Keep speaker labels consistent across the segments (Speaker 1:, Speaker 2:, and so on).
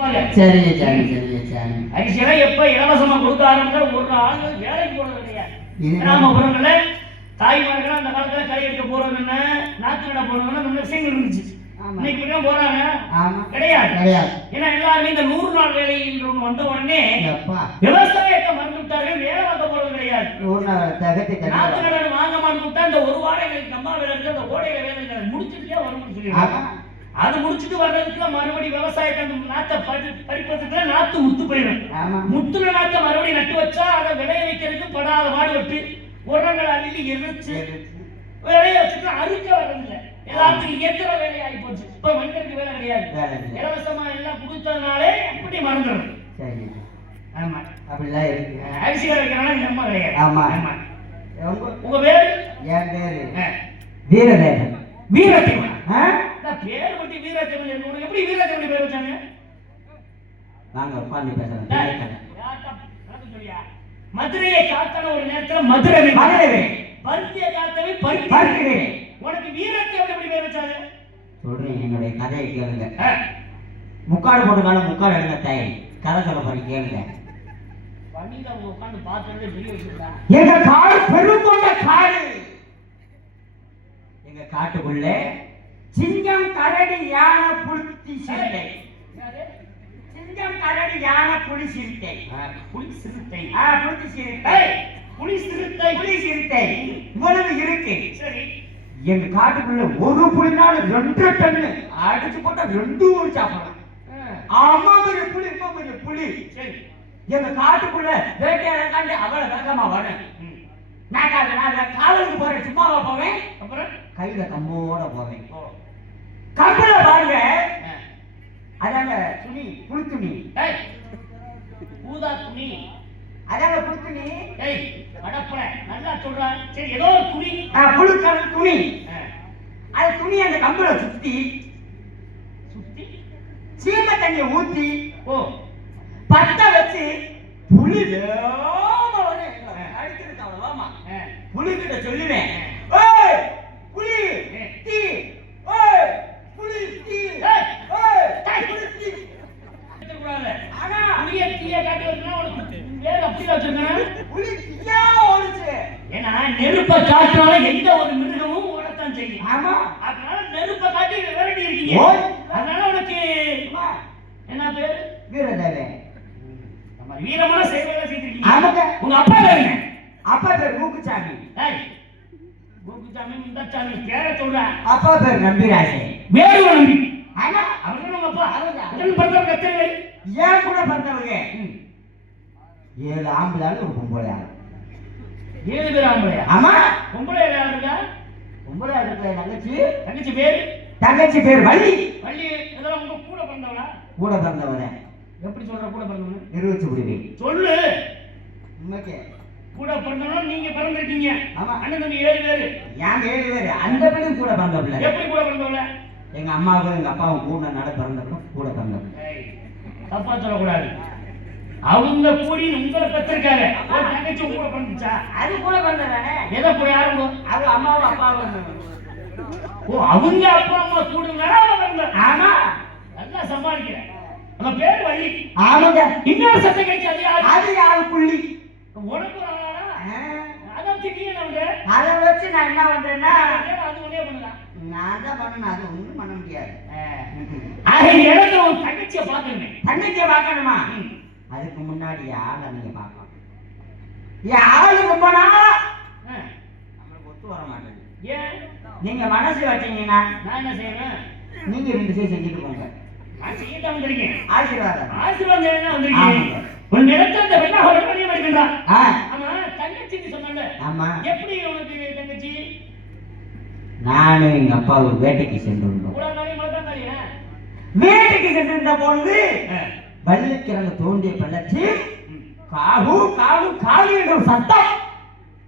Speaker 1: சரிங்க சாமி சரிங்க சாமி
Speaker 2: அரிசியெல்லாம் எப்ப இலவசமா கொடுக்க ஆரம்பிச்சா ஒரு ஆள் வேலைக்கு போறது கிடையாது. கிராமப்புறங்கள்ல தாய்மார்கள் அந்த காலத்துல கை எடுக்க போறதுன்னு நாத்து நட போறதுன்னு நம்ம விஷயங்கள் இருந்துச்சு. இன்னைக்கு இப்படிலாம் போறாங்க. கிடையாது.
Speaker 1: கிடையாது.
Speaker 2: ஏன்னா எல்லாருமே இந்த நூறு நாள் வேலை ஒண்ணு வந்த உடனே விவசாயத்தை மறந்து விட்டார்கள் வேலை பார்க்க போறது கிடையாது.
Speaker 1: தண்ணி
Speaker 2: நடன் வாங்க மறந்து விட்டா இந்த ஒரு எங்களுக்கு கம்பா வேலை இருக்கு அந்த ஓடையில வேலை முடிச்சுட்டே வரும்னு
Speaker 1: ஆமா.
Speaker 2: அது முடிச்சுட்டு வர்றதுக்குள்ள மறுபடியும் விவசாயத்தை அந்த நாத்தை பறி பறிப்பதுக்குள்ள நாத்து முத்து போயிடும். முத்துன நாத்தை மறுபடியும் நட்டு வச்சா அதை விளைய வைக்கிறதுக்கு படாத பாடுபட்டு உரங்கள் அள்ளி எரிச்சு விளைய வச்சுட்டு அறுக்க வர்றதில்ல. எல்லாத்துக்கும் இயந்திர வேலை ஆகி போச்சு. இப்ப மனிதனுக்கு வேலை கிடையாது. இலவசமா எல்லாம் கொடுத்ததுனாலே அப்படி மறந்துடும் ஆமா
Speaker 1: அப்படிலாம் இருக்கு.
Speaker 2: அரிசி இந்த அம்மா கிடையாது.
Speaker 1: ஆமா.
Speaker 2: ஆமா
Speaker 1: உங்க
Speaker 2: பேரு?
Speaker 1: என் பேரு வீரதேவன்
Speaker 2: நான் பேர் பத்தி இருக்கு உனக்கு எப்படி வீரத்தேவன் பேர் வச்சாங்க?
Speaker 1: வாங்க உட்காந்து பேசுறேன்?
Speaker 2: மதுரையை காத்தன ஒரு நேரத்துல மதுரை
Speaker 1: மதுரை.
Speaker 2: பருத்திய காத்தவை பருத்தி உனக்கு வீரத்தேவன் எப்படி பேர் வச்சாங்க?
Speaker 1: சொல்றேன் என்னுடைய கதையை கேளுங்க. முக்காடு போட்டுக்கான முக்காடு எடுங்க தாய். கதை சொல்ல போறீங்க கேளுங்க.
Speaker 2: வண்டியில உட்கார்ந்து விஷயம் தான்.
Speaker 1: எங்க காடு பெருங்கொண்ட காடு. எங்க காட்டுக்குள்ள சிங்கம் கரடி யானை புலி சிறுத்தை? சிங்கம் கரடி யானை புலி சிறுத்தை
Speaker 2: புலி சிறுத்தை
Speaker 1: ஆ புலி சிறுத்தை
Speaker 2: புலி சிறுத்தை
Speaker 1: புலி சிறுத்தை இவ்வளவு இருக்கு.
Speaker 2: சரி.
Speaker 1: எங்க காட்டுக்குள்ள ஒரு புலினாலும் ரெண்டு டன்னு அடிச்சு போட்டா ரெண்டு ஊர் சாப்பிடலாம்
Speaker 2: ஆ,
Speaker 1: அம்மா பெரிய புலி அம்மா பெரிய புலி.
Speaker 2: சரி.
Speaker 1: எங்க காட்டுக்குள்ள வேட்டையாட காண்டி அவ்வளவு வேகமா வரும்
Speaker 2: ம்.
Speaker 1: நான் கா- நான் காவலுக்கு போறேன் சும்மாவா போவேன்?
Speaker 2: அப்புறம்?
Speaker 1: கையில கம்போட
Speaker 2: ஓ,
Speaker 1: கம்புல பாருங்க. அதாங்க துணி புழு துணி.
Speaker 2: ஊதா துணி.
Speaker 1: அதாங்க புழு துணி.
Speaker 2: ஏய் அடப்புற நல்லா சொல்றான் சரி ஏதோ ஒரு துணி.
Speaker 1: புழு கலர் துணி. அது துணி அந்த கம்புல சுத்தி
Speaker 2: சுத்தி?
Speaker 1: சீமை தண்ணியை ஊத்தி
Speaker 2: ஓ.
Speaker 1: பத்த வச்சு புலி வேகமா வரும் எங்களை அடிக்கிறதுக்கு அவ்வளவு வேகமா.
Speaker 2: ஆ,
Speaker 1: புலி கிட்ட சொல்லுவேன் ஏய் புலி தீ ஏய் புலி தீ
Speaker 2: ஏய்,
Speaker 1: ஏய் புலி தீ
Speaker 2: எடுத்துக்கூடாது.
Speaker 1: ஆனா
Speaker 2: புளிய தீய காட்டி வச்சுனா உனக்கு வேறு அப்படியே வச்சிருக்கணும்
Speaker 1: புலி தீயா ஓடுச்சு
Speaker 2: ஏன்னா நெருப்பை காட்டினால எந்த ஒரு மிருகமும் ஓடத்தான் செய்யும்.
Speaker 1: ஆமா.
Speaker 2: அதனால நெருப்பை காட்டி விரட்டி இருக்கீங்க. அதனால உனக்கு என்ன பேரு?
Speaker 1: வீரதேவன்.
Speaker 2: வீரமான செயல்களை செய்திருக்கீங்க.
Speaker 1: ஆமாங்க.
Speaker 2: உங்க அப்பா பேரு என்ன?
Speaker 1: அப்பா பேர் மூக்குச்சாமி.
Speaker 2: ஏய் கோகுசாமி முந்தச்சாமி பேரை சொல்றேன்
Speaker 1: அப்பா பேர் நம்பிராஜன்
Speaker 2: வேறு நம்பி.
Speaker 1: ஆமா.
Speaker 2: அவங்க உங்க அப்பா.
Speaker 1: அவங்க.
Speaker 2: உடன் பிறந்தவங்க எத்தனை
Speaker 1: ஏன் கூட பிறந்தவங்க. ஏழு ஆம்பளை ஒரு பொம்பளை
Speaker 2: ஏழு பேர் ஆம்பளையா
Speaker 1: ஆமா.
Speaker 2: பொம்பளை யார் இருக்கா?
Speaker 1: பொம்பளை இருக்கிற தங்கச்சி.
Speaker 2: தங்கச்சி பேரு?
Speaker 1: தங்கச்சி பேர் வள்ளி.
Speaker 2: வள்ளி. இதெல்லாம் உங்க கூட பிறந்தவளா?
Speaker 1: கூட பிறந்தவன
Speaker 2: எப்படி சொல்ற கூட பிறந்தவங்க
Speaker 1: நிரூபிச்சு விடுவேன்
Speaker 2: சொல்லு.
Speaker 1: உண்மைக்கு
Speaker 2: கூட பிறந்தவங்க நீங்க பிறந்திருக்கீங்க.
Speaker 1: ஆமா.
Speaker 2: அண்ணன் தம்பி ஏழு பேரு.
Speaker 1: ஏன் ஏழு பேரு? அந்த பெண்ணும் கூட பிறந்தவள.
Speaker 2: எப்படி கூட பிறந்தவள?
Speaker 1: எங்க அம்மாவுக்கும் எங்க அப்பாவும் கூட நட பிறந்தவளும் கூட பிறந்தவங்க
Speaker 2: ஏய், தப்பா சொல்லக்கூடாது. அவங்க கூடி உங்களை பெற்றிருக்காங்க ஒரு தங்கச்சி கூட பிறந்துச்சா
Speaker 1: அது கூட பிறந்தவனே
Speaker 2: எதை கூட யாரும்
Speaker 1: அவங்க அம்மாவும் அப்பாவும்
Speaker 2: ஓ அவங்க அப்பா அம்மா கூடுங்க.
Speaker 1: ஆமா
Speaker 2: நல்லா சமாளிக்கிறேன் நம்ம பேர் வள்ளி.
Speaker 1: ஆமாங்க.
Speaker 2: இன்னொரு சத்தம் கிடைச்சு அது யாரு?
Speaker 1: அது யாரு புள்ளி?
Speaker 2: உனக்கு அதான் வச்சு நீ என்ன
Speaker 1: அதை வச்சு நான் என்ன பண்றேன்னா
Speaker 2: அது ஒன்னே பண்ணலாம்.
Speaker 1: நான் தான் பண்ணணும். அது ஒண்ணும் பண்ண முடியாது.
Speaker 2: ஆக இடத்துல உன் தங்கச்சியை பாத்துருந்தேன்
Speaker 1: தங்கச்சியை பார்க்கணுமா? அதுக்கு முன்னாடி ஆளை நீங்க ஆளு ரொம்ப நாளா? நம்மளுக்கு ஒத்து வர மாட்டேங்குது.
Speaker 2: ஏன்?
Speaker 1: நீங்க மனசு வச்சீங்கன்னா
Speaker 2: நான் என்ன செய்யணும்
Speaker 1: நீங்க ரெண்டு சைடு செஞ்சுட்டு போங்க. ஆசீர்வாதம்.
Speaker 2: ஆசீர்வாதம்
Speaker 1: ஆமாங்க.
Speaker 2: உன் இடத்துல இந்த வெள்ளா ஒரு பண்ணியம் இருக்கின்றான்
Speaker 1: ஆ,
Speaker 2: ஆமா தங்கச்சின்னு சொன்னல
Speaker 1: ஆமா.
Speaker 2: எப்படி உனக்கு தங்கச்சி?
Speaker 1: நானும் எங்க வேட்டைக்கு
Speaker 2: கூட நாளையும் மட்டும் தானே
Speaker 1: வேட்டைக்கு சென்றிருந்த பொழுது பள்ளிக்கிழங்கு தோண்டிய பள்ளத்தில் காகு காகு காகு என்ற ஒரு சத்தம்.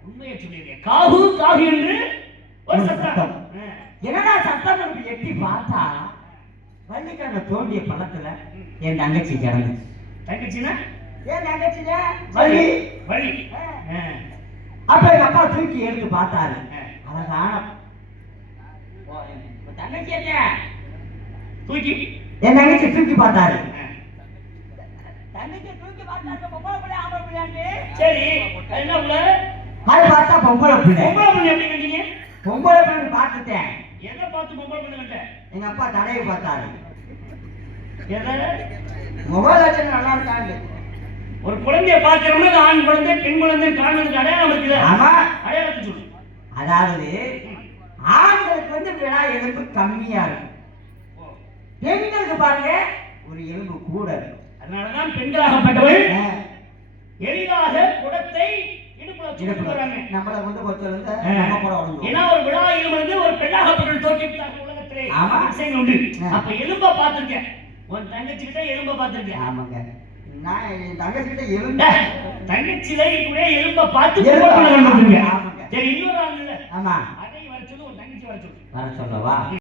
Speaker 2: உண்மையை சொல்லியிருக்கேன் காகு காகு என்று ஒரு சத்தம்.
Speaker 1: என்னடா சத்தம் என்று எட்டி பார்த்தா பள்ளிக்கிழங்கு தோண்டிய பள்ளத்துல என் தங்கச்சி கிடந்துச்சு
Speaker 2: தங்கச்சின்னா
Speaker 1: என் தங்கச்சிங்க
Speaker 2: வழி வழி.
Speaker 1: அப்ப எங்க அப்பா தூக்கி எடுத்து பார்த்தாரு. அழகான தங்கச்சி என்ன?
Speaker 2: தூக்கி?
Speaker 1: என் தங்கச்சி தூக்கி பார்த்தாரு
Speaker 2: ஆ.
Speaker 1: தங்கச்சி தூக்கி பார்த்தா பொம்பளை பிள்ளை ஆம்பளை பிள்ளையாண்டு
Speaker 2: சரி என்ன புள்ள
Speaker 1: அது பார்த்தா பொம்பளை பிள்ளை.
Speaker 2: பொம்பளை பண்ணி எப்படி கண்டீங்க
Speaker 1: பொம்பளை பிள்ளை பார்த்துட்டேன்.
Speaker 2: எதை பார்த்து பொம்பளை கண்ட
Speaker 1: எங்க அப்பா தடையை பார்த்தாரு. வச்சு நல்லா இருக்காங்க
Speaker 2: ஒரு குழந்தைய பார்க்கிறோம்னா ஆண் குழந்தை பெண் குழந்தை காணுறதுக்கு அடையாளம் இருக்குது
Speaker 1: ஆமா.
Speaker 2: அடையாளத்தை சொல்லு.
Speaker 1: அதாவது ஆண்களுக்கு வந்து விழா எலும்பு கம்மியா இருக்கும். பெண்களுக்கு பாருங்க ஒரு எலும்பு கூட இருக்கும்.
Speaker 2: அதனாலதான் பெண்களாகப்பட்டவள் எளிதாக குடத்தை
Speaker 1: நம்மள கூட வந்து
Speaker 2: ஏன்னா ஒரு விழாவில் வந்து ஒரு பெண்ணாகப்பட்டவள் தோக்கி விட்டாங்க உலகத்திலே.
Speaker 1: ஆமா.
Speaker 2: விஷயங்கள் உண்டு. அப்ப எலும்ப பார்த்திருக்கேன். உன் தங்கச்சி கிட்ட எலும்ப பார்த்திருக்கேன்.
Speaker 1: ஆமாங்க. நான் என் தங்கச்சி கிட்ட எலும்பு
Speaker 2: டேய், தங்கச்சிலை கூட எலும்ப பார்த்து. சரி இன்னொரு ஆள் இல்ல.
Speaker 1: ஆமா.
Speaker 2: அதை வர சொல்லு உன் தங்கச்சி வர சொல்லு.
Speaker 1: வர சொல்லவா?